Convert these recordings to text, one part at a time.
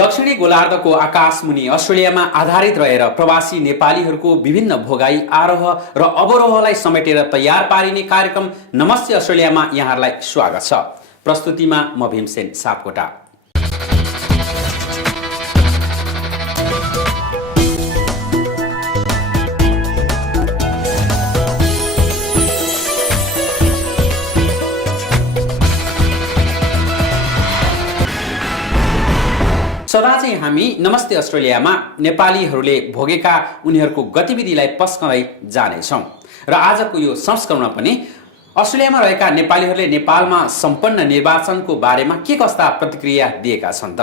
दक्षिणी गोलार्धको आकाशमुनि अस्ट्रेलियामा आधारित रहेर प्रवासी नेपालीहरूको विभिन्न भोगाई आरोह र अवरोहलाई समेटेर तयार पारिने कार्यक्रम नमस्ते अस्ट्रेलियामा यहाँहरूलाई स्वागत छ। प्रस्तुतिमा म भीमसेन सापकोटा। सदा चाहिँ हामी नमस्ते अस्ट्रेलियामा नेपालीहरूले भोगेका उनीहरूको गतिविधिलाई पस्कँदै जानेछौँ र आजको यो संस्करणमा पनि अस्ट्रेलियामा रहेका नेपालीहरूले नेपालमा सम्पन्न निर्वाचनको बारेमा के कस्ता प्रतिक्रिया दिएका छन् त।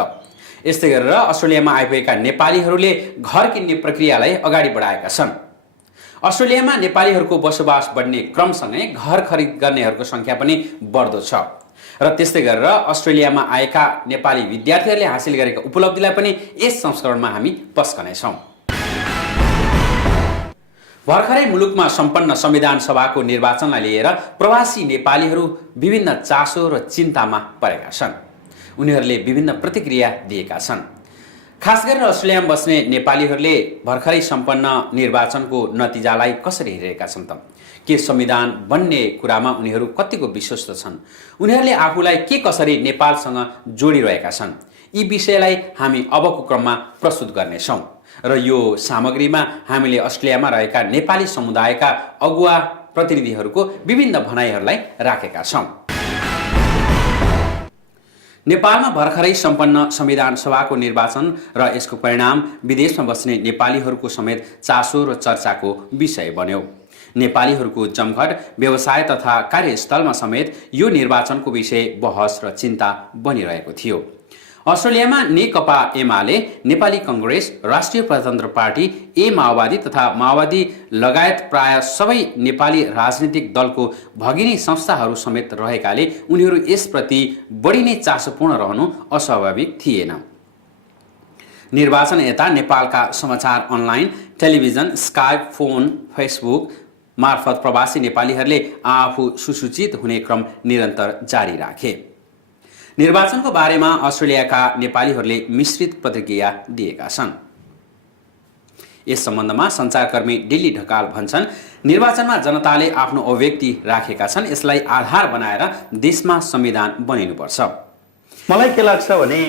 यस्तै गरेर अस्ट्रेलियामा आइपुगेका नेपालीहरूले घर किन्ने प्रक्रियालाई अगाडि बढाएका छन्। अस्ट्रेलियामा नेपालीहरूको बसोबास बढ्ने क्रमसँगै घर खरिद गर्नेहरूको सङ्ख्या पनि बढ्दो छ र त्यस्तै गरेर अस्ट्रेलियामा आएका नेपाली विद्यार्थीहरूले हासिल गरेका उपलब्धिलाई पनि यस संस्करणमा हामी पस्कनेछौँ। भर्खरै मुलुकमा सम्पन्न संविधान सभाको निर्वाचनलाई लिएर प्रवासी नेपालीहरू विभिन्न चासो र चिन्तामा परेका छन्। उनीहरूले विभिन्न प्रतिक्रिया दिएका छन्। खास गरेर अस्ट्रेलियामा बस्ने नेपालीहरूले भर्खरै सम्पन्न निर्वाचनको नतिजालाई कसरी हेरेका छन् त? के संविधान बन्ने कुरामा उनीहरू कतिको विश्वस्त छन्? उनीहरूले आफूलाई के कसरी नेपालसँग जोडिरहेका छन्? यी विषयलाई हामी अबको क्रममा प्रस्तुत गर्नेछौँ र यो सामग्रीमा हामीले अस्ट्रेलियामा रहेका नेपाली समुदायका अगुवा प्रतिनिधिहरूको विभिन्न भनाइहरूलाई राखेका छौँ। नेपालमा भर्खरै सम्पन्न संविधान सभाको निर्वाचन र यसको परिणाम विदेशमा बस्ने नेपालीहरूको समेत चासो र चर्चाको विषय बन्यो। नेपालीहरूको जमघट व्यवसाय तथा कार्यस्थलमा समेत यो निर्वाचनको विषय बहस र चिन्ता बनिरहेको थियो। अस्ट्रेलियामा नेकपा एमाले, नेपाली कङ्ग्रेस, राष्ट्रिय प्रजातन्त्र पार्टी, माओवादी तथा माओवादी लगायत प्राय सबै नेपाली राजनीतिक दलको भगिनी संस्थाहरू समेत रहेकाले उनीहरू यसप्रति बढी नै चासोपूर्ण रहनु अस्वाभाविक थिएन। निर्वाचन यता नेपालका समाचार online, television, Skype, phone, Facebook मार्फत प्रवासी नेपालीहरूले आफू सुसूचित हुने क्रम निरन्तर जारी राखे। निर्वाचनको बारेमा अस्ट्रेलियाका नेपालीहरूले मिश्रित प्रतिक्रिया दिएका छन्। यस सम्बन्धमा सञ्चारकर्मी डिल्ली ढकाल भन्छन्, निर्वाचनमा जनताले आफ्नो अभिव्यक्ति राखेका छन्, यसलाई आधार बनाएर देशमा संविधान बनिनुपर्छ। मलाई के लाग्छ भने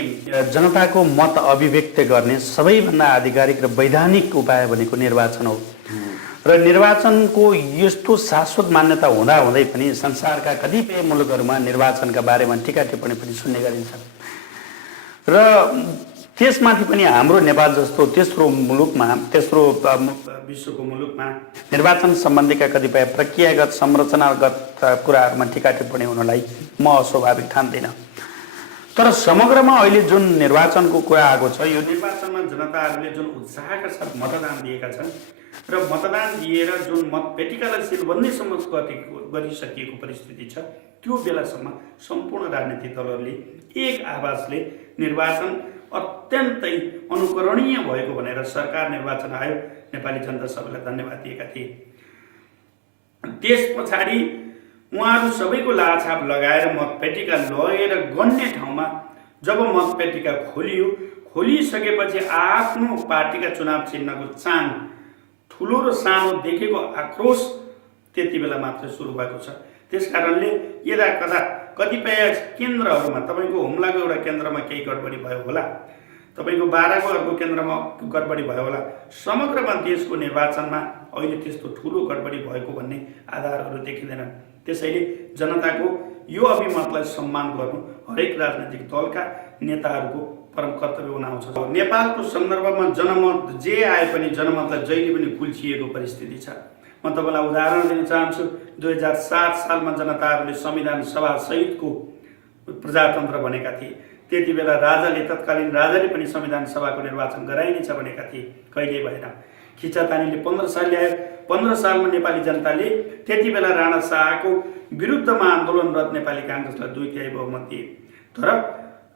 जनताको मत अभिव्यक्त गर्ने सबैभन्दा आधिकारिक र वैधानिक उपाय भनेको निर्वाचन हो र निर्वाचनको यस्तो शाश्वत मान्यता हुँदाहुँदै पनि संसारका कतिपय मुलुकहरूमा निर्वाचनका बारेमा टीका टिप्पणी पनि सुन्ने गरिन्छ र त्यसमाथि पनि हाम्रो नेपाल जस्तो तेस्रो विश्वको मुलुकमा निर्वाचन सम्बन्धीका कतिपय प्रक्रियागत संरचनागत कुराहरूमा टीका टिप्पणी हुनलाई म अस्वाभाविक ठान्दिनँ। तर समग्रमा अहिले जुन निर्वाचनको कुरा आएको छ, यो निर्वाचनमा जनताहरूले जुन उत्साहका साथ मतदान दिएका छन् र मतदान दिएर जुन मतपेटिकालाई सिलबन्दीसम्म गरिसकिएको परिस्थिति छ, त्यो बेलासम्म सम्पूर्ण राजनीतिक दलहरूले एक आवाजले निर्वाचन अत्यन्तै अनुकरणीय भएको भनेर सरकार, निर्वाचन आयोग, नेपाली जनता सबैलाई धन्यवाद दिएका थिए। त्यस पछाडि उहाँहरू सबैको लाछाप लगाएर मतपेटिका लगेर गन्ने ठाउँमा जब मतपेटिका खोलिसकेपछि आफ्नो पार्टीका चुनाव चिन्हको चाङ ठुलो र सानो देखेको आक्रोश त्यति बेला मात्र सुरु भएको छ। त्यसकारणले यदा कदा कतिपय केन्द्रहरूमा तपाईँको हुम्लाको एउटा केन्द्रमा केही गडबडी भयो होला, तपाईँको बाराको अर्को केन्द्रमा गडबडी भयो होला, समग्रमा देशको निर्वाचनमा अहिले त्यस्तो ठुलो गडबडी भएको भन्ने आधारहरू देखिँदैनन्। त्यसैले जनताको यो अभिमतलाई सम्मान गर्नु हरेक राजनैतिक दलका नेताहरूको परम कर्तव्य हुन आउँछ। नेपालको सन्दर्भमा जनमत जे आए पनि जनमतलाई जहिले पनि कुल्चिएको परिस्थिति छ। म तपाईँलाई उदाहरण दिन चाहन्छु। 2007 सालमा जनताहरूले संविधान सभा सहितको प्रजातन्त्र भनेका थिए। त्यति बेला तत्कालीन राजाले पनि संविधान सभाको निर्वाचन गराइनेछ भनेका थिए, कहिल्यै भएन। खिचातानीले 15 साल ल्यायो। 15 सालमा नेपाली जनताले त्यति बेला राणा शाहको विरुद्धमा आन्दोलनरत नेपाली काङ्ग्रेसलाई 2/3 बहुमत दिए, तर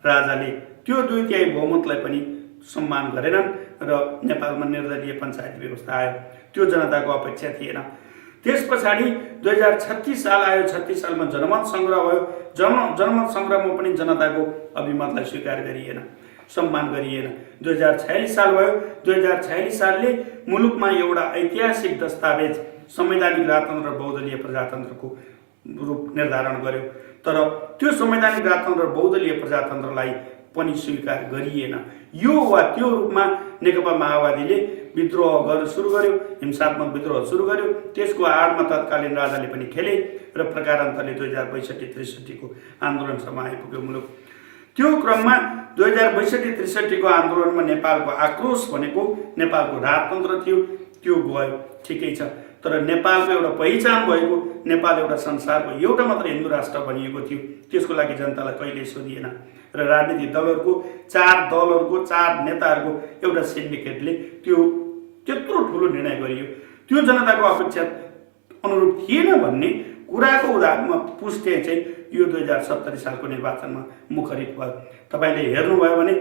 राजाले त्यो 2/3 बहुमतलाई पनि सम्मान गरेनन् र नेपालमा निर्दलीय पञ्चायत व्यवस्था आयो। त्यो जनताको अपेक्षा थिएन। त्यस पछाडि 2036 साल आयो। 36 सालमा जनमत सङ्ग्रह भयो। जनमत सङ्ग्रहमा पनि जनताको अभिमतलाई स्वीकार गरिएन। सम्मान गरिएन। 2046 साल भयो। 2046 सालले मुलुकमा एउटा ऐतिहासिक दस्तावेज संवैधानिक राजतन्त्र र बहुदलीय प्रजातन्त्रको रूप निर्धारण गर्यो। तर त्यो संवैधानिक राजतन्त्र र बहुदलीय प्रजातन्त्रलाई पनि स्वीकार गरिएन। यो वा त्यो रूपमा नेकपा माओवादीले विद्रोह गर्न सुरु गर्यो, हिंसात्मक विद्रोह सुरु गर्यो। त्यसको आडमा तत्कालीन राजाले पनि खेले र प्रकारान्तरले 2062-63 को आन्दोलनसम्म आइपुग्यो मुलुक। त्यो क्रममा 2062-63 को आन्दोलनमा नेपालको आक्रोश भनेको नेपालको राजतन्त्र थियो, त्यो गयो, ठिकै छ। तर नेपालको एउटा पहिचान भएको, नेपाल एउटा संसारको एउटा मात्र हिन्दू राष्ट्र बनिएको थियो। त्यसको लागि जनतालाई कहिल्यै सोधिएन र राजनीतिक दलहरूको 4 दलहरूको 4 नेताहरूको एउटा सिन्डिकेटले त्यो त्यत्रो ठुलो निर्णय गरियो। त्यो जनताको अपेक्षा अनुरूप थिएन भन्ने कुराको उदाहरणमा पुष्टि चाहिँ यो 2070 सालको निर्वाचनमा मुखरित भयो। तपाईँले हेर्नुभयो भने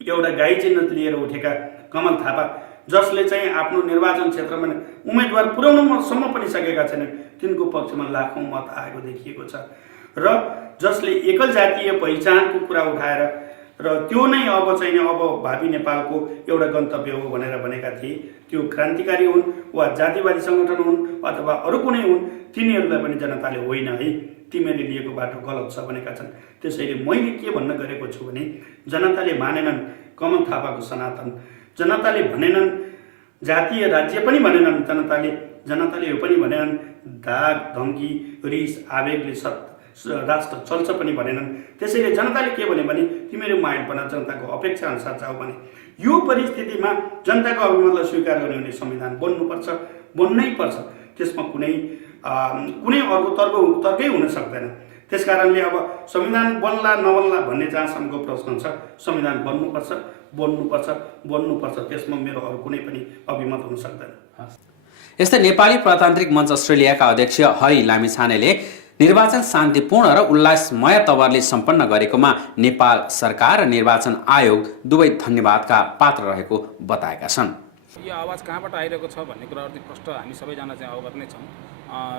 एउटा गाई चिन्ह लिएर उठेका कमल थापा, जसले चाहिँ आफ्नो निर्वाचन क्षेत्रमा उम्मेदवार पुर्याउनसम्म पनि सकेका छैनन्, तिनको पक्षमा लाखौँ मत आएको देखिएको छ। र जसले एकल जातीय पहिचानको कुरा उठाएर र त्यो नै अब चाहिँ अब भावी नेपालको एउटा गन्तव्य हो भनेर भनेका थिए, त्यो क्रान्तिकारी हुन् वा जातिवादी सङ्गठन हुन् अथवा अरू कुनै हुन्, तिनीहरूलाई पनि जनताले होइन है तिमीले लिएको बाटो गलत छ भनेका छन्। त्यसैले मैले के भन्न गएको छु भने जनताले मानेनन् कमल थापाको सनातन, जनताले भनेनन् जातीय राज्य पनि भनेनन्, जनताले यो पनि भनेनन् दाग धम्की रिस आवेगले राष्ट्र चल्छ पनि भनेनन्। त्यसैले जनताले के भने तिमीहरू माइलपना जनताको अपेक्षा अनुसार जाऊ भने। यो परिस्थितिमा जनताको अभिमतलाई स्वीकार गर्ने हुने संविधान बन्नुपर्छ, बन्नै पर्छ। त्यसमा कुनै अर्को तर्कै हुन सक्दैन। त्यसकारणले अब संविधान बन्ला नबन्ला भन्ने जहाँसम्मको प्रश्न छ, संविधान बन्नुपर्छ। त्यसमा मेरो अरू कुनै पनि अभिमत हुन सक्दैन। यस्तै नेपाली प्रजातान्त्रिक मञ्च अस्ट्रेलियाका अध्यक्ष हरि लामिछानेले निर्वाचन शान्तिपूर्ण र उल्लासमय तवरले सम्पन्न गरेकोमा नेपाल सरकार र निर्वाचन आयोग दुवै धन्यवादका पात्र रहेको बताएका छन्। यो आवाज कहाँबाट आइरहेको छ भन्ने कुराहरू चाहिँ प्रष्ट हामी सबैजना चाहिँ अवगत नै छौँ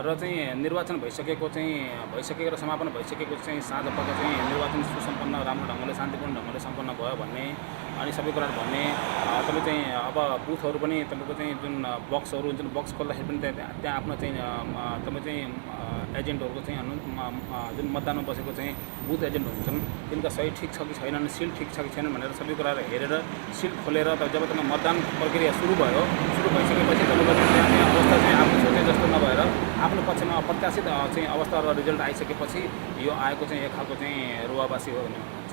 र चाहिँ निर्वाचन भइसकेको र समापन भइसकेको चाहिँ साँझपख चाहिँ निर्वाचन सुसम्पन्न राम्रो ढङ्गले शान्तिपूर्ण ढङ्गले सम्पन्न भयो भन्ने अनि सबै कुराहरू भन्ने तपाईँ चाहिँ अब बुथहरू पनि तपाईँको चाहिँ जुन बक्सहरू जुन बक्स खोल्दाखेरि पनि त्यहाँ आफ्नो चाहिँ तपाईँ चाहिँ एजेन्टहरूको चाहिँ जुन मतदानमा बसेको चाहिँ बुथ एजेन्ट हुन्छन् तिनका सही ठिक छ कि छैनन्, सिल ठिक छ कि छैनन् भनेर सबै कुराहरू हेरेर सिल खोलेर जब तपाईँ मतदान प्रक्रिया सुरु भइसकेपछि तपाईँको चाहिँ अवस्था चाहिँ आफ्नो सोचे जस्तो नभएर आफ्नो पक्षमा अप्रत्याशित चाहिँ अवस्था र रिजल्ट आइसकेपछि यो आएको चाहिँ एक खालको चाहिँ रुवावासी हो भन्ने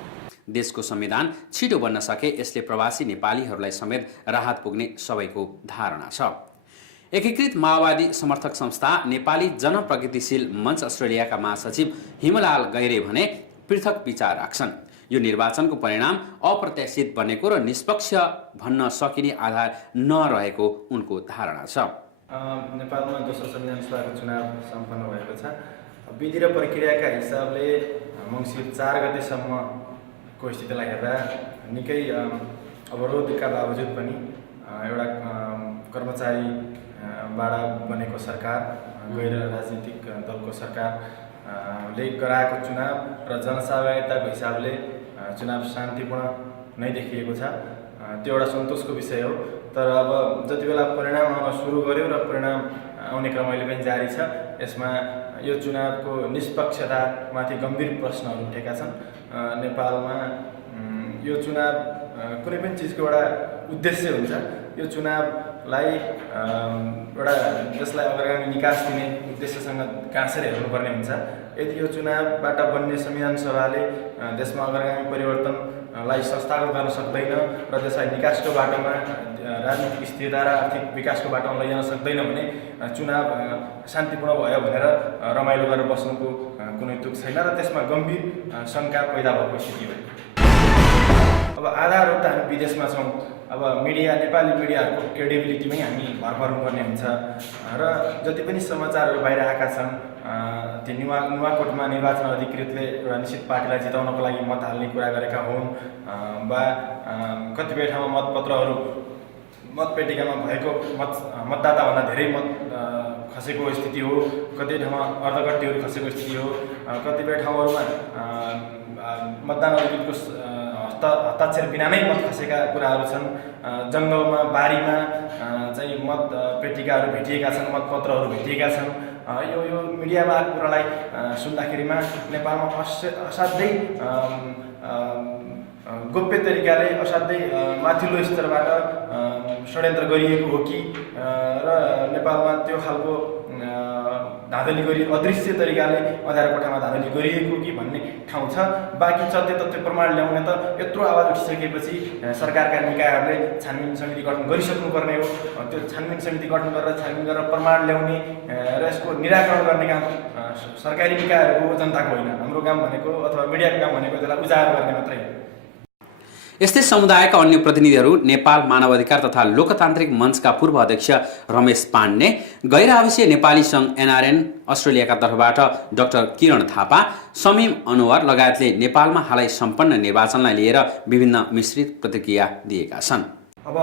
देशको संविधान छिटो बन्न सके यसले प्रवासी नेपालीहरूलाई समेत राहत पुग्ने सबैको धारणा छ। एकीकृत माओवादी समर्थक संस्था नेपाली जनप्रगतिशील मञ्च अस्ट्रेलियाका महासचिव हिमलाल गैरे भने पृथक विचार राख्छन्। यो निर्वाचनको परिणाम अप्रत्याशित बनेको र निष्पक्ष भन्न सकिने आधार नरहेको उनको धारणा छ। नेपालमा दोस्रो संविधान सभाको चुनाव सम्पन्न भएको छ। विधि र प्रक्रियाका हिसाबले मङ्सिर 4 गतेसम्मको स्थितिलाई हेर्दा निकै अवरोधका बावजुद पनि एउटा कर्मचारीबाट बनेको सरकार, गैर राजनीतिक दलको सरकारले गराएको चुनाव र जनसहभागिताको हिसाबले चुनाव शान्तिपूर्ण नै देखिएको छ। त्यो एउटा सन्तोषको विषय हो। तर अब जति बेला परिणाम आउन सुरु गर्यो र परिणाम आउने क्रम अहिले पनि जारी छ, यसमा यो चुनावको निष्पक्षतामाथि गम्भीर प्रश्नहरू उठेका छन्। नेपालमा यो चुनाव कुनै पनि चिजको एउटा उद्देश्य हुन्छ। यो चुनावलाई एउटा जसलाई अग्रगामी निकास दिने उद्देश्यसँग गाँसेर हेर्नुपर्ने हुन्छ। यदि यो चुनावबाट बन्ने संविधान सभाले देशमा अग्रगामी परिवर्तनलाई संस्थागत गर्न सक्दैन र त्यसलाई निकासको बाटोमा राजनीतिक स्थिरता र आर्थिक विकासको बाटोमा लैजान सक्दैन भने चुनाव शान्तिपूर्ण भयो भनेर रमाइलो गरेर बस्नुको कुनै तुक छैन र त्यसमा गम्भीर शङ्का पैदा भएको स्थिति भयो। अब आधारहरू त हामी विदेशमा छौँ। अब मिडिया, नेपाली मिडियाहरूको क्रेडिबिलिटीमै हामी भर पर्नुपर्ने हुन्छ र जति पनि समाचारहरू बाहिर आएका छन् त्यो नुवाकोटमा निर्वाचन अधिकृतले एउटा निश्चित पार्टीलाई जिताउनको लागि मत हाल्ने कुरा गरेका हुन् वा कतिपय ठाउँमा मतपत्रहरू मतपेटिकामा भएको मतदाताभन्दा धेरै मत खसेको स्थिति हो, कति ठाउँमा अर्धगट्टीहरू खसेको स्थिति हो, कतिपय ठाउँहरूमा मतदान अधिकृतको हस्ताक्षर बिना नै मत खसेका कुराहरू छन्। जङ्गलमा बारीमा चाहिँ मत पेटिकाहरू भेटिएका छन्, मतपत्रहरू भेटिएका छन्। यो मिडियामा आएको कुरालाई सुन्दाखेरिमा नेपालमा असाध्यै गोप्य तरिकाले असाध्यै माथिल्लो स्तरबाट षड्यन्त्र गरिएको हो कि र नेपालमा त्यो खालको धाँधली गरी अदृश्य तरिकाले अँध्यारो कोठामा धाँधली गरिएको कि भन्ने ठाउँ छ। बाँकी तथ्य प्रमाण ल्याउने त यत्रो आवाज उठिसकेपछि सरकारका निकायहरूले छानबिन समिति गठन गरिसक्नुपर्ने हो। त्यो छानबिन समिति गठन गरेर प्रमाण ल्याउने र यसको निराकरण गर्ने काम सरकारी निकायहरूको, जनताको होइन। हाम्रो काम भनेको अथवा मिडियाको काम भनेको त्यसलाई उजागर गर्ने मात्रै हो। यस्तै समुदायका अन्य प्रतिनिधिहरू नेपाल मानवाधिकार तथा लोकतान्त्रिक मञ्चका पूर्व अध्यक्ष रमेश पाण्डे, गैर आवासीय नेपाली सङ्घ NRN अस्ट्रेलियाका तर्फबाट डाक्टर किरण थापा, समीम अनुवर लगायतले नेपालमा हालै सम्पन्न निर्वाचनलाई लिएर विभिन्न मिश्रित प्रतिक्रिया दिएका छन्। अब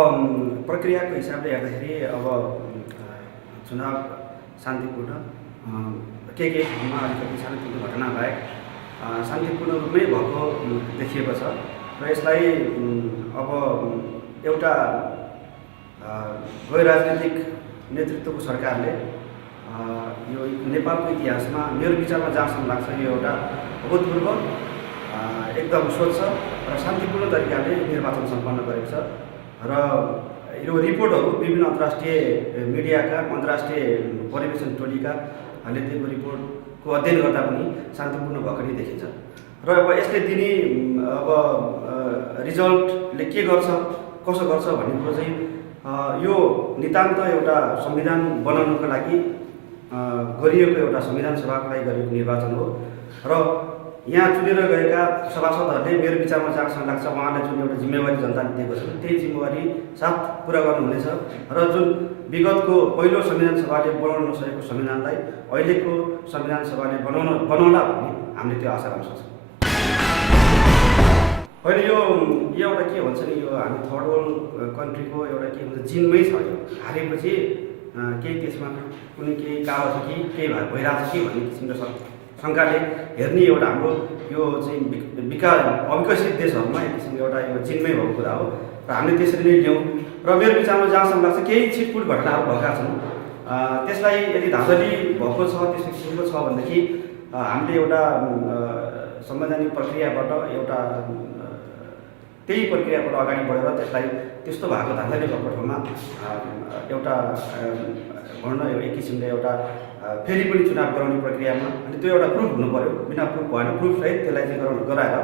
प्रक्रियाको हिसाबले हेर्दाखेरि अब चुनाव शान्तिपूर्ण के ठाउँमा अलिकति शान्तिपूर्ण घटना बाहेक शान्तिपूर्ण रूपमै भएको देखिएको छ र यसलाई अब एउटा गैर राजनीतिक नेतृत्वको सरकारले यो नेपालको इतिहासमा मेरो विचारमा जहाँसम्म लाग्छ यो एउटा अभूतपूर्व एकदम स्वच्छ र शान्तिपूर्ण तरिकाले निर्वाचन सम्पन्न गरेको छ र यो रिपोर्टहरू विभिन्न अन्तर्राष्ट्रिय मिडियाका, अन्तर्राष्ट्रिय परिवेशन टोलीकाले दिएको रिपोर्टको अध्ययन गर्दा पनि शान्तिपूर्ण भएको नै देखिन्छ र अब यसले दिने अब रिजल्टले के गर्छ, कसो गर्छ भन्ने कुरो चाहिँ यो नितान्त एउटा संविधान बनाउनको लागि गरिएको एउटा संविधान सभाको लागि गरिएको निर्वाचन हो र यहाँ चुनेर गएका सभासदहरूले मेरो विचारमा जहाँसम्म लाग्छ उहाँले जुन एउटा जिम्मेवारी जनताले दिएको छ त्यही जिम्मेवारी साथ पुरा गर्नुहुनेछ र जुन विगतको पहिलो संविधान सभाले बनाउन नसकेको संविधानलाई अहिलेको संविधान सभाले बनाउला भन्ने हामीले त्यो आशा गर्न सक्छौँ। होइन यो एउटा के भन्छ नि, यो हामी थर्ड वर्ल्ड कन्ट्रीको एउटा के भन्छ जिनमै छ। यो हारेपछि केही त्यसमा कुनै केही कावा छ कि केही भइरहेको छ कि भन्ने किसिमको शङ्काले हेर्ने एउटा हाम्रो यो चाहिँ अविकसित देशहरूमा एक किसिमको एउटा यो जिनमै भएको कुरा हो र हामीले त्यसरी नै ल्याउँ र मेरो विचारमा जहाँसम्म लाग्छ केही छिटपुट घटनाहरू भएका छन्। त्यसलाई यदि धाँधली भएको छ, त्यस्तो किसिमको छ भनेदेखि हामीले एउटा संवैधानिक प्रक्रियाबाट एउटा त्यही प्रक्रियाबाट अगाडि बढेर त्यसलाई त्यस्तो भएको धाँधली भएको ठाउँमा एउटा भनौँ न एक किसिमले एउटा फेरि पनि चुनाव गराउने प्रक्रियामा अनि त्यो एउटा प्रुफ हुनु पऱ्यो। बिना प्रुफ भएन, प्रुफ सहित त्यसलाई चाहिँ गराएर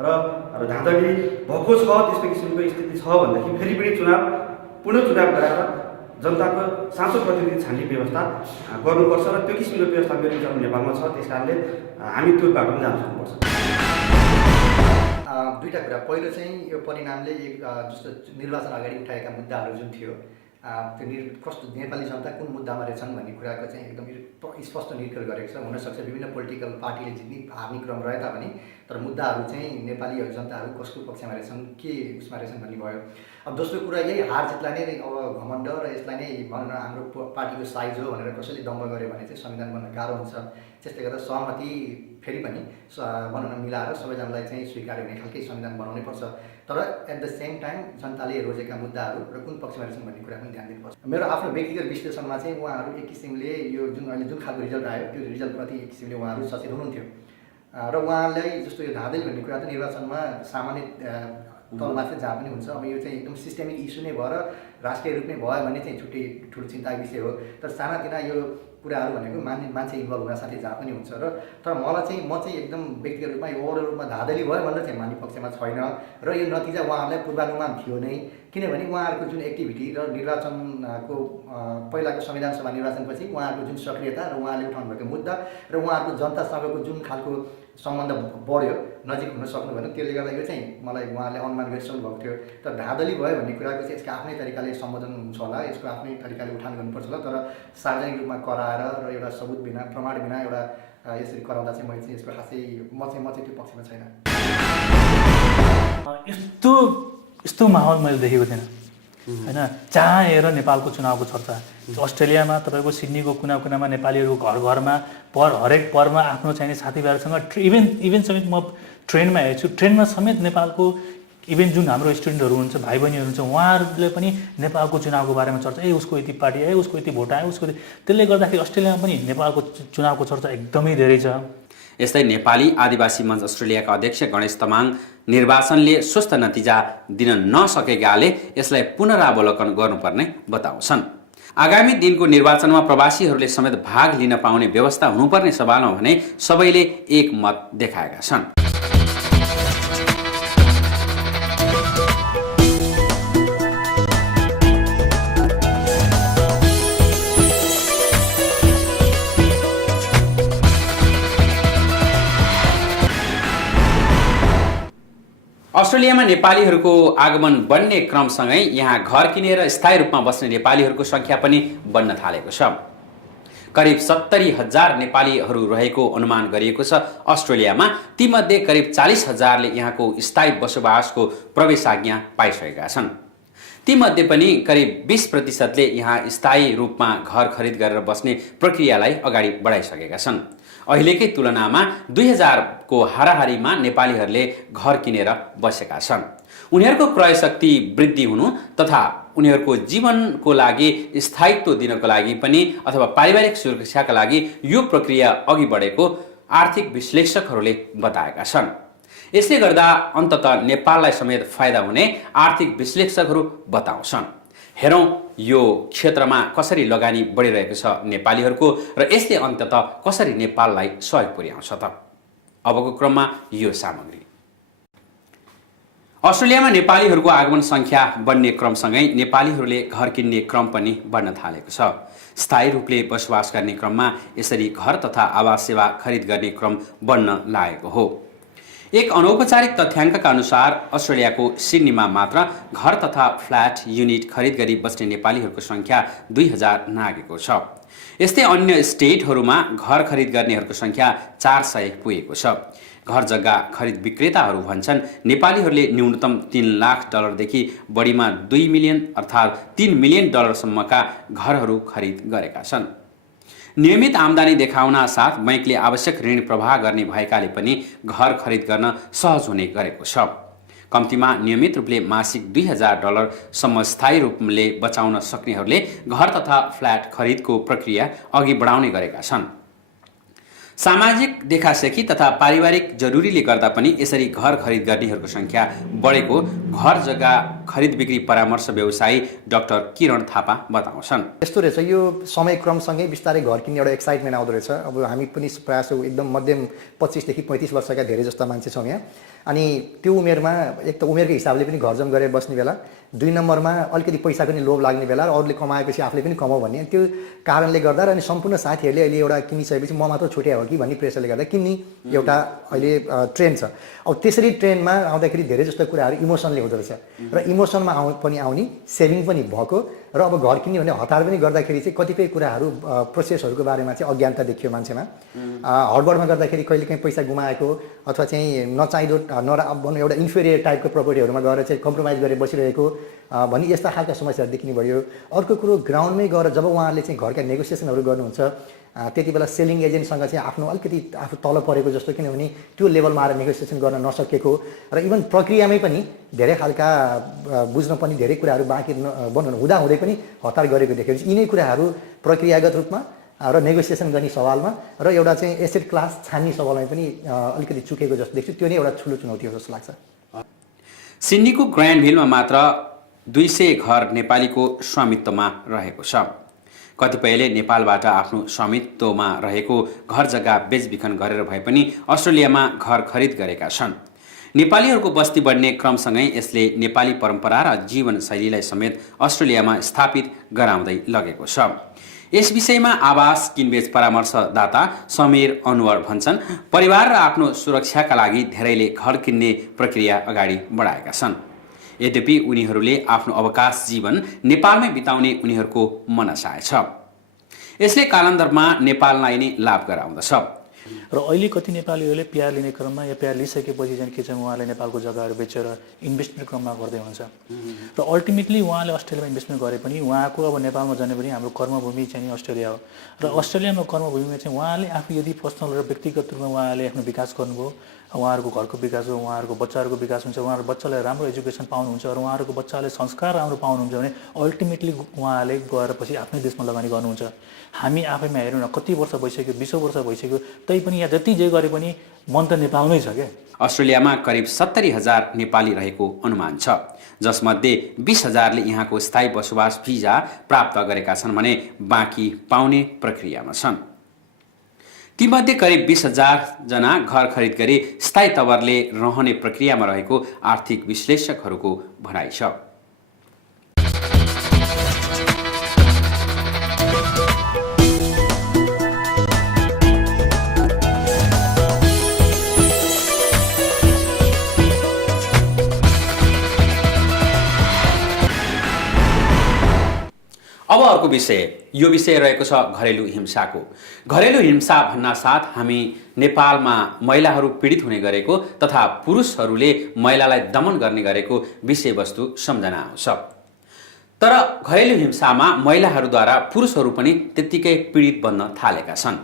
र धाँधली भएको छ त्यस्तो किसिमको स्थिति छ भनेदेखि फेरि पनि पुनः चुनाव गराएर जनताको साँचो प्रतिनिधि छान्ने व्यवस्था गर्नुपर्छ र त्यो किसिमको व्यवस्था मेरो विचारमा नेपालमा छ। त्यस कारणले हामी त्यो बाटोमा जान सक्नुपर्छ। दुईवटा कुरा, पहिलो चाहिँ यो परिणामले एक जस्तो निर्वाचन अगाडि उठाएका मुद्दाहरू जुन थियो त्यो कस्तो नेपाली जनता कुन मुद्दामा रहेछन् भन्ने कुराको चाहिँ एकदम स्पष्ट निर्भर गरेको छ। हुनसक्छ विभिन्न पोलिटिकल पार्टीले जित्ने हार्ने क्रम रहे तापनि तर मुद्दाहरू चाहिँ नेपाली जनताहरू कसको पक्षमा रहेछन्, के उसमा रहेछन् भन्ने भयो। अब दोस्रो कुरा यही हार जितलाई नै अब घमण्ड र यसलाई नै भनौँ न हाम्रो पार्टीको साइज हो भनेर कसैले दम्ब गर्यो भने चाहिँ संविधान बन्न गाह्रो हुन्छ। त्यस्तै गरेर सहमति फेरि पनि भनौँ न मिलाएर सबैजनालाई चाहिँ स्वीकार हुने खालकै संविधान बनाउनै पर्छ। तर एट द सेम टाइम जनताले रोजेका मुद्दाहरू र कुन पक्षमा रहेछन् भन्ने कुरा पनि ध्यान दिनुपर्छ। मेरो आफ्नो व्यक्तिगत विश्लेषणमा चाहिँ उहाँहरू एक किसिमले यो जुन अहिले जुन खालको रिजल्ट आयो त्यो रिजल्टप्रति एक किसिमले उहाँहरू सचेत हुनुहुन्थ्यो र उहाँलाई जस्तो यो धाँधली भन्ने कुरा त निर्वाचनमा सामान्य तलमाथि जहाँ पनि हुन्छ। अब यो चाहिँ एकदम सिस्टेमिक इस्यु नै भएर राष्ट्रिय रूपमै भयो भने चाहिँ छुट्टै ठुलो चिन्ताको विषय हो। तर सानातिना यो कुराहरू भनेको मान्छे इन्भल्भ हुन साथै जहाँ पनि हुन्छ र तर म चाहिँ एकदम व्यक्तिगत रूपमा यो ओभरअल रूपमा धाँधली भयो भनेर चाहिँ मान्ने पक्षमा छैन र यो नतिजा उहाँहरूलाई पूर्वानुमान थियो नै। किनभने उहाँहरूको जुन एक्टिभिटी र निर्वाचनको पहिलाको संविधान सभा निर्वाचनपछि उहाँहरूको जुन सक्रियता र उहाँले उठाउनु भएको मुद्दा र उहाँहरूको जनतासँगको जुन खालको सम्बन्ध बढ्यो, नजिक हुन सक्नु भएन, त्यसले गर्दा यो चाहिँ मलाई उहाँले अनुमान गरिसक्नु भएको थियो। तर धाँधली भयो भन्ने कुराको चाहिँ यसको आफ्नै तरिकाले सम्बोधन हुन्छ होला, यसको आफ्नै तरिकाले उठान गर्नुपर्छ होला। तर सार्वजनिक रूपमा कराएर र एउटा सबुत बिना प्रमाण बिना एउटा यसरी कराउँदा चाहिँ मैले चाहिँ यसको खासै म चाहिँ त्यो पक्षमा छैन। यस्तो माहौल मैले देखेको थिएन होइन। जहाँ हेर नेपालको चुनावको चर्चा, अस्ट्रेलियामा तपाईँको सिडनीको कुना कुनामा नेपालीहरू घर घरमा हरेक पर्वमा आफ्नो चाहिने साथीभाइहरूसँग इभेन समेत म ट्रेनमा हेरेको छु, ट्रेनमा समेत नेपालको इभेन जुन हाम्रो स्टुडेन्टहरू हुन्छ, भाइ बहिनीहरू हुन्छ, उहाँहरूले पनि नेपालको चुनावको बारेमा चर्चा, उसको यति पार्टी आयो, उसको यति भोट आयो, उसको त्यसले गर्दाखेरि अस्ट्रेलियामा पनि नेपालको चुनावको चर्चा एकदमै धेरै छ। यस्तै नेपाली आदिवासी मञ्च अस्ट्रेलियाका अध्यक्ष गणेश तामाङ निर्वाचनले स्वस्थ नतिजा दिन नसकेकाले यसलाई पुनरावलोकन गर्नुपर्ने बताउँछन्। आगामी दिनको निर्वाचनमा प्रवासीहरूले समेत भाग लिन पाउने व्यवस्था हुनुपर्ने सवालमा भने सबैले एक मत देखाएका छन्। अस्ट्रेलियामा नेपालीहरूको आगमन बढ्ने क्रमसँगै यहाँ घर किनेर स्थायी रूपमा बस्ने नेपालीहरूको सङ्ख्या पनि बढ्न थालेको छ। करिब 70,000 नेपालीहरू रहेको अनुमान गरिएको छ अस्ट्रेलियामा। तीमध्ये करिब 40,000ले यहाँको स्थायी बसोबासको प्रवेशाज्ञा पाइसकेका छन्। तीमध्ये पनि करिब 20%ले यहाँ स्थायी रूपमा घर खरिद गरेर बस्ने प्रक्रियालाई अगाडि बढाइसकेका छन्। अहिलेकै तुलनामा 2000 को हाराहारीमा नेपालीहरूले घर किनेर बसेका छन्। उनीहरूको क्रय शक्ति वृद्धि हुनु तथा उनीहरूको जीवनको लागि स्थायित्व दिनको लागि पनि अथवा पारिवारिक सुरक्षाका लागि यो प्रक्रिया अघि बढेको आर्थिक विश्लेषकहरूले बताएका छन्। यसले गर्दा अन्ततः नेपाललाई समेत फाइदा हुने आर्थिक विश्लेषकहरू बताउँछन्। हेरौँ यो क्षेत्रमा कसरी लगानी बढिरहेको छ नेपालीहरूको र यसले अन्ततः कसरी नेपाललाई सहयोग पुर्याउँछ त। अबको क्रममा यो सामग्री। अस्ट्रेलियामा नेपालीहरूको आगमन सङ्ख्या बढ्ने क्रमसँगै नेपालीहरूले घर किन्ने क्रम पनि बढ्न थालेको छ। स्थायी रूपले बसोबास गर्ने क्रममा यसरी घर तथा आवास सेवा खरिद गर्ने क्रम बढ्न लागेको हो। एक अनौपचारिक तथ्याङ्कका अनुसार अस्ट्रेलियाको सिडनीमा मात्र घर तथा फ्ल्याट युनिट खरिद गरी बस्ने नेपालीहरूको सङ्ख्या 2000 नागेको छ। यस्तै अन्य स्टेटहरूमा घर खरिद गर्नेहरूको सङ्ख्या 400 पुगेको छ। घर जग्गा खरिद विक्रेताहरू भन्छन् नेपालीहरूले न्यूनतम $3 लाख देखि बढीमा 2 मिलियन अर्थात् $3 मिलियन सम्मका घरहरू खरिद गरेका छन्। नियमित आम्दानी देखाउन साथ बैंकले आवश्यक ऋण प्रवाह गर्ने भएकाले पनि घर खरिद गर्न सहज हुने गरेको छ। कम्तीमा नियमित रूपले मासिक $2000 सम्म स्थायी रूपले बचाउन सक्नेहरूले घर तथा फ्ल्याट खरिदको प्रक्रिया अघि बढाउने गरेका छन्। सामाजिक देखासेखी तथा पारिवारिक जरुरीले गर्दा पनि यसरी घर खरिद गर्नेहरूको सङ्ख्या बढेको घर जग्गा खरिद बिक्री परामर्श व्यवसायी डाक्टर किरण थापा बताउँछन्। यस्तो रहेछ, यो समयक्रमसँगै बिस्तारै घर किन्ने एउटा एक्साइटमेन्ट आउँदो रहेछ। अब हामी पनि प्रायः एकदम मध्यम 25 देखि 35 वर्षका धेरै जस्ता मान्छे छौँ यहाँ। अनि त्यो उमेरमा एक त उमेरको हिसाबले पनि घर जम गरेर बस्ने बेला, 2 नम्बरमा अलिकति पैसाको नि लोभ लाग्ने बेला र अरूले कमाएपछि आफूले पनि कमाऊ भन्ने त्यो कारणले गर्दा र अनि सम्पूर्ण साथीहरूले अहिले एउटा किनिसकेपछि म मात्र छुट्या हो कि भन्ने प्रेसरले गर्दा किन्ने एउटा अहिले ट्रेन्ड छ। अब त्यसरी ट्रेन्डमा आउँदाखेरि धेरै जस्तो कुराहरू इमोसनले हुँदो रहेछ र इमोसनमा पनि आउने, सेभिङ पनि भएको र अब घर किन्ने भने हतार पनि गर्दाखेरि चाहिँ कतिपय कुराहरू प्रोसेसहरूको बारेमा चाहिँ अज्ञानता देखियो मान्छेमा। हडबडमा गर्दाखेरि कहिलेकाहीँ पैसा गुमाएको अथवा चाहिँ नचाहिँदो एउटा इन्फेरियर टाइपको प्रपर्टीहरूमा गएर चाहिँ कम्प्रोमाइज गरेर बसिरहेको भन्ने यस्ता खालका समस्याहरू देखिने भयो। अर्को कुरो ग्राउन्डमै गएर जब उहाँहरूले चाहिँ घरका नेगोसिएसनहरू गर्नुहुन्छ त्यति बेला सेलिङ एजेन्टसँग चाहिँ आफ्नो अलिकति आफू तल परेको जस्तो, किनभने त्यो लेभलमा आएर नेगोसिएसन गर्न नसकेको र इभन प्रक्रियामै पनि धेरै खालका बुझ्न पनि धेरै कुराहरू बाँकी बन्नु हुँदाहुँदै पनि हतार गरेको देखेपछि यिनै कुराहरू प्रक्रियागत रूपमा र नेगोसिएसन गर्ने सवालमा र एउटा चाहिँ एसेट क्लास छान्ने सवालमा पनि अलिकति चुकेको जस्तो देख्छु। त्यो नै एउटा ठुलो चुनौती हो जस्तो लाग्छ। सिडनीको ग्रान्डभिलमा मात्र 200 घर नेपालीको स्वामित्वमा रहेको छ। कतिपयले नेपालबाट आफ्नो स्वामित्वमा रहेको घर जग्गा बेचबिखन गरेर भए पनि अस्ट्रेलियामा घर खरिद गरेका छन्। नेपालीहरूको बस्ती बढ्ने क्रमसँगै यसले नेपाली परम्परा र जीवनशैलीलाई समेत अस्ट्रेलियामा स्थापित गराउँदै लगेको छ। यस विषयमा आवास किनबेच परामर्शदाता समीर अनवर भन्छन् परिवार र आफ्नो सुरक्षाका लागि धेरैले घर किन्ने प्रक्रिया अगाडि बढाएका छन्। यद्यपि उनीहरूले आफ्नो अवकाश जीवन नेपालमै बिताउने उनीहरूको मनसाय छ। यसले कालान्तरमा नेपाललाई नै लाभ गराउँदछ। र अहिले कति नेपालीहरूले प्यार लिने क्रममा या प्यार लिइसकेपछि चाहिँ के छ उहाँले नेपालको जग्गाहरू बेचेर इन्भेस्टमेन्ट क्रममा गर्दै हुनुहुन्छ र अल्टिमेटली उहाँले अस्ट्रेलियामा इन्भेस्टमेन्ट गरे पनि उहाँको अब नेपालमा जाने पनि हाम्रो कर्मभूमि चाहिँ अस्ट्रेलिया हो र अस्ट्रेलियामा कर्मभूमिमा चाहिँ उहाँले आफू यदि पर्सनल र व्यक्तिगत रूपमा उहाँले आफ्नो विकास गर्नुभयो उहाँहरूको घरको विकास हो, उहाँहरूको बच्चाहरूको विकास हुन्छ, उहाँहरूको बच्चालाई राम्रो एजुकेसन पाउनुहुन्छ र उहाँहरूको बच्चाले संस्कार राम्रो पाउनुहुन्छ भने अल्टिमेटली उहाँले गएर पछि आफ्नै देशमा लगानी गर्नुहुन्छ। हामी आफैमा हेरौँ न, कति वर्ष भइसक्यो, 20 वर्ष भइसक्यो, तैपनि यहाँ जति जे गरे पनि मन त नेपालमै छ क्या। अस्ट्रेलियामा करिब 70,000 नेपाली रहेको अनुमान छ, जसमध्ये 20,000ले यहाँको स्थायी बसोबास भिजा प्राप्त गरेका छन् भने बाँकी पाउने प्रक्रियामा छन्। तीमध्ये करिब 20,000 जना घर खरिद गरी स्थायी तवरले रहने प्रक्रियामा रहेको आर्थिक विश्लेषकहरूको भनाइ छ। अब अर्को विषय, यो विषय रहेको छ घरेलु हिंसाको। घरेलु हिंसा भन्ना साथ हामी नेपालमा महिलाहरू पीडित हुने गरेको तथा पुरुषहरूले महिलालाई दमन गर्ने गरेको विषयवस्तु सम्झना आउँछ। तर घरेलु हिंसामा महिलाहरूद्वारा पुरुषहरू पनि त्यत्तिकै पीडित बन्न थालेका छन्।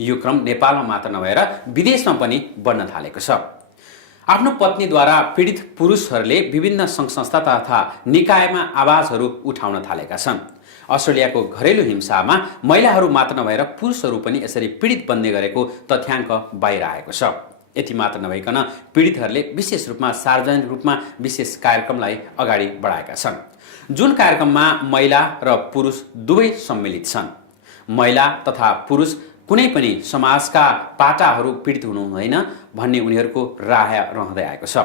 यो क्रम नेपालमा मात्र नभएर विदेशमा पनि बढ्न थालेको छ। आफ्नो पत्नीद्वारा पीडित पुरुषहरूले विभिन्न सङ्घ संस्था तथा निकायमा आवाजहरू उठाउन थालेका छन्। अस्ट्रेलियाको घरेलु हिंसामा महिलाहरू मात्र नभएर पुरुषहरू पनि यसरी पीडित बन्ने गरेको तथ्याङ्क बाहिर आएको छ। यति मात्र नभइकन पीडितहरूले विशेष रूपमा सार्वजनिक रूपमा विशेष कार्यक्रमलाई अगाडि बढाएका छन्, जुन कार्यक्रममा महिला र पुरुष दुवै सम्मिलित छन्। महिला तथा पुरुष कुनै पनि समाजका पाटाहरू पीडित हुनु हुँदैन भन्ने उनीहरूको राय रहँदै आएको छ।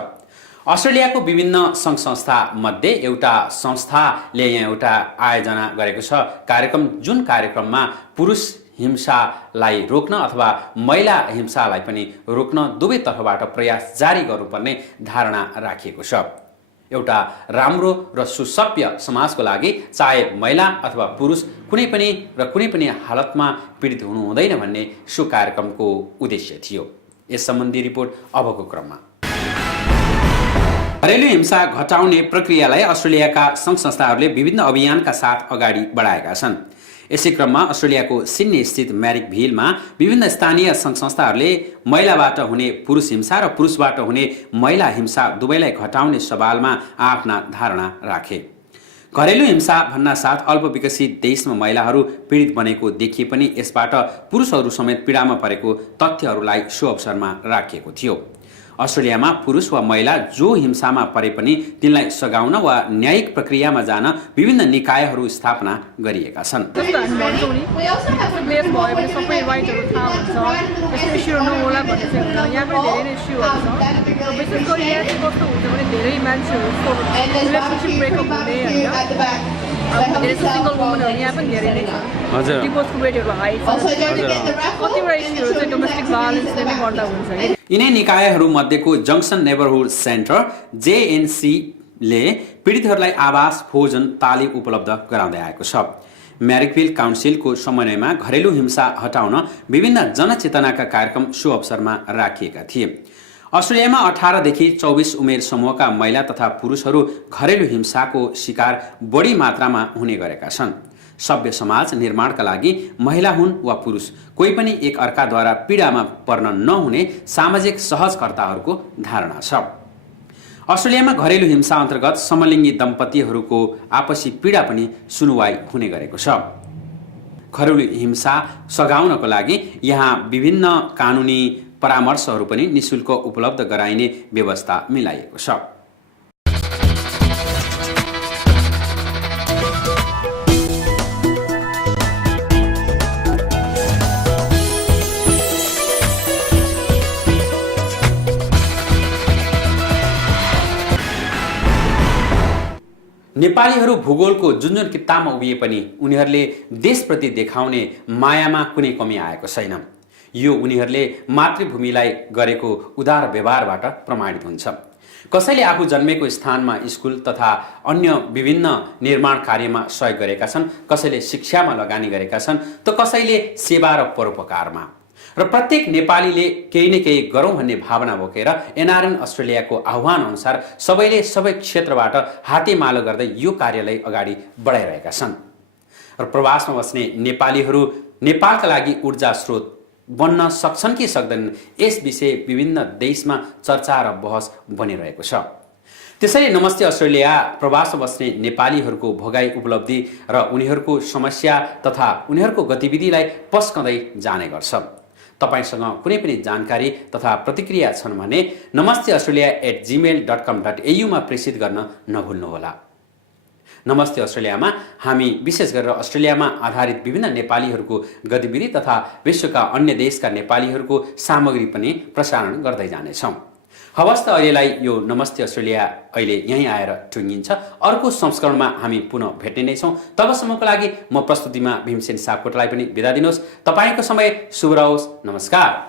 अस्ट्रेलियाको विभिन्न सङ्घ संस्था मध्ये एउटा संस्थाले यहाँ एउटा आयोजना गरेको छ कार्यक्रम, जुन कार्यक्रममा पुरुष हिंसालाई रोक्न अथवा महिला हिंसालाई पनि रोक्न दुवै तर्फबाट प्रयास जारी गर्नुपर्ने धारणा राखिएको छ। एउटा राम्रो र सुसभ्य समाजको लागि चाहे महिला अथवा पुरुष कुनै पनि हालतमा पीडित हुनु हुँदैन भन्ने सो कार्यक्रमको उद्देश्य थियो। यस सम्बन्धी रिपोर्ट अबको क्रममा। घरेलु हिंसा घटाउने प्रक्रियालाई अस्ट्रेलियाका सङ्घ संस्थाहरूले विभिन्न अभियानका साथ अगाडि बढाएका छन्। यसै क्रममा अस्ट्रेलियाको सिडनी स्थित म्यारिकभिलमा विभिन्न स्थानीय सङ्घ संस्थाहरूले महिलाबाट हुने पुरुष हिंसा र पुरुषबाट हुने महिला हिंसा दुवैलाई घटाउने सवालमा आफ्ना धारणा राखे। घरेलु हिंसा भन्ना साथ अल्पविकसित देशमा महिलाहरू पीडित बनेको देखिए पनि यसबाट पुरुषहरू समेत पीडामा परेको तथ्यहरूलाई सो अवसरमा राखिएको थियो। अस्ट्रेलियामा पुरुष वा महिला जो हिंसामा परे पनि तिनलाई सघाउन वा न्यायिक प्रक्रियामा जान विभिन्न निकायहरू स्थापना गरिएका छन्। यिनै निकायहरू मध्येको जङ्सन नेबरहुड सेन्टर JNCले पीडितहरूलाई आवास, भोजन, तालिम उपलब्ध गराउँदै आएको छ। म्यारिकभिल काउन्सिलको समन्वयमा घरेलु हिंसा हटाउन विभिन्न जनचेतनाका कार्यक्रम सो अवसरमा राखिएका थिए। अस्ट्रेलियामा 18 देखि 24 उमेर समूहका महिला तथा पुरुषहरू घरेलु हिंसाको शिकार बढी मात्रामा हुने गरेका छन्। सभ्य समाज निर्माणका लागि महिला हुन् वा पुरुष कोही पनि एक अर्काद्वारा पीडामा पर्न नहुने सामाजिक सहजकर्ताहरूको धारणा छ। अस्ट्रेलियामा घरेलु हिंसा अन्तर्गत समलिङ्गी दम्पतिहरूको आपसी पीडा पनि सुनुवाई हुने गरेको छ। घरेलु हिंसा सघाउनको लागि यहाँ विभिन्न कानुनी परामर्शहरू पनि निःशुल्क उपलब्ध गराइने व्यवस्था मिलाइएको छ। नेपालीहरू भूगोलको जुन किताबमा उभिए पनि उनीहरूले देशप्रति देखाउने मायामा कुनै कमी आएको छैन। यो उनीहरूले मातृभूमिलाई गरेको उदार व्यवहारबाट प्रमाणित हुन्छ। कसैले आफू जन्मेको स्थानमा स्कुल तथा अन्य विभिन्न निर्माण कार्यमा सहयोग गरेका छन्, कसैले शिक्षामा लगानी गरेका छन्, त कसैले सेवा र परोपकारमा। र प्रत्येक नेपालीले केही न केही गरौँ भन्ने भावना बोकेर NRN अस्ट्रेलियाको आह्वान अनुसार सबैले सबै क्षेत्रबाट हातेमालो गर्दै यो कार्यलाई अगाडि बढाइरहेका छन्। र प्रवासमा बस्ने नेपालीहरू नेपालका लागि ऊर्जा स्रोत बन्न सक्छन् कि सक्दैनन् यस विषय विभिन्न देशमा चर्चा र बहस बनिरहेको छ। त्यसैले नमस्ते अस्ट्रेलिया प्रवास बस्ने नेपालीहरूको भोगाई उपलब्धि र उनीहरूको समस्या तथा उनीहरूको गतिविधिलाई पस्कँदै जाने गर्छ। तपाईसँग कुनै पनि जानकारी तथा प्रतिक्रिया छन् भने namasteaustralia@gmail.com.au मा प्रेषित गर्न नभुल्नुहोला। नमस्ते अस्ट्रेलियामा हामी विशेष गरेर अस्ट्रेलियामा आधारित विभिन्न नेपालीहरूको गतिविधि तथा विश्वका अन्य देशका नेपालीहरूको सामग्री पनि प्रसारण गर्दै जानेछौँ। हवस् त अहिलेलाई यो नमस्ते अस्ट्रेलिया अहिले यहीँ आएर टुङ्गिन्छ। अर्को संस्करणमा हामी पुनः भेट्ने नै छौँ। तबसम्मको लागि म प्रस्तुतिमा भीमसेन सापकोटालाई पनि बिदा दिनुहोस्। तपाईँको समय शुभ रहोस्। नमस्कार।